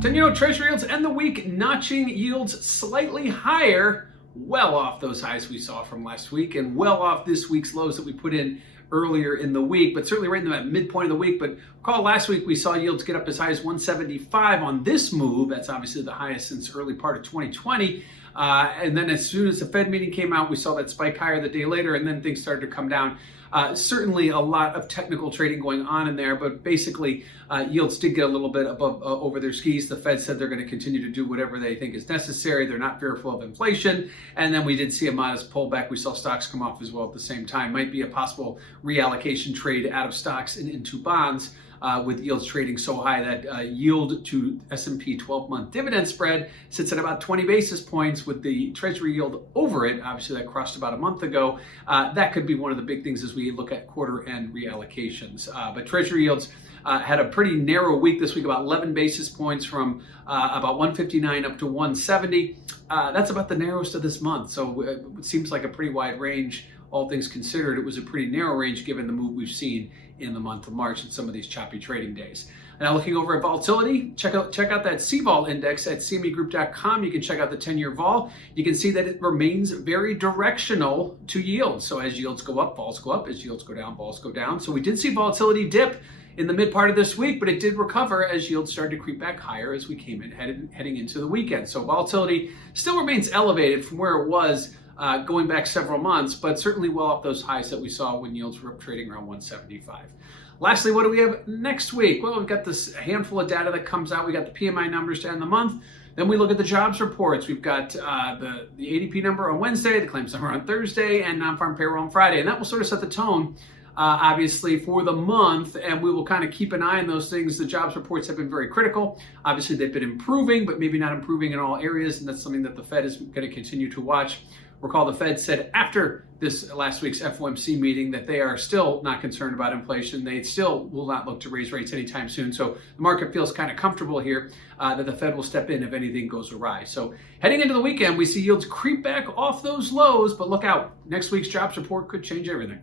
10-year Treasury yields end the week notching yields slightly higher, well off those highs we saw from last week and well off this week's lows that we put in earlier in the week, but certainly right in the midpoint of the week. But recall last week we saw yields get up as high as 175 on this move. That's obviously the highest since early part of 2020. And then as soon as the Fed meeting came out, we saw that spike higher the day later, and then things started to come down. Certainly a lot of technical trading going on in there, but basically yields did get a little bit above over their skis. The Fed said they're going to continue to do whatever they think is necessary. They're not fearful of inflation. And then we did see a modest pullback. We saw stocks come off as well at the same time. Might be a possible reallocation trade out of stocks and into bonds. With yields trading so high that yield to S&P 12-month dividend spread sits at about 20 basis points with the Treasury yield over it. Obviously, that crossed about a month ago. That could be one of the big things as we look at quarter-end reallocations. But Treasury yields had a pretty narrow week this week, about 11 basis points from about 159 up to 170. That's about the narrowest of this month. So it seems like a pretty wide range. All things considered, it was a pretty narrow range given the move we've seen in the month of March and some of these choppy trading days. Now looking over at volatility, check out that CVol index at cmegroup.com. You can check out the 10-year vol. You can see that it remains very directional to yields. So as yields go up, vols go up. As yields go down, vols go down. So we did see volatility dip in the mid part of this week, but it did recover as yields started to creep back higher as we came in heading into the weekend. So volatility still remains elevated from where it was going back several months, but certainly well off those highs that we saw when yields were up trading around 175. Lastly, what do we have next week? Well, we've got this handful of data that comes out. We got the PMI numbers to end the month. Then we look at the jobs reports. We've got the ADP number on Wednesday, the claims number on Thursday, and non-farm payroll on Friday. And that will sort of set the tone, obviously, for the month. And we will kind of keep an eye on those things. The jobs reports have been very critical. Obviously, they've been improving, but maybe not improving in all areas. And that's something that the Fed is going to continue to watch. Recall the Fed said after this last week's FOMC meeting that they are still not concerned about inflation. They still will not look to raise rates anytime soon. So the market feels kind of comfortable here that the Fed will step in if anything goes awry. So heading into the weekend, we see yields creep back off those lows, but look out. Next week's jobs report could change everything.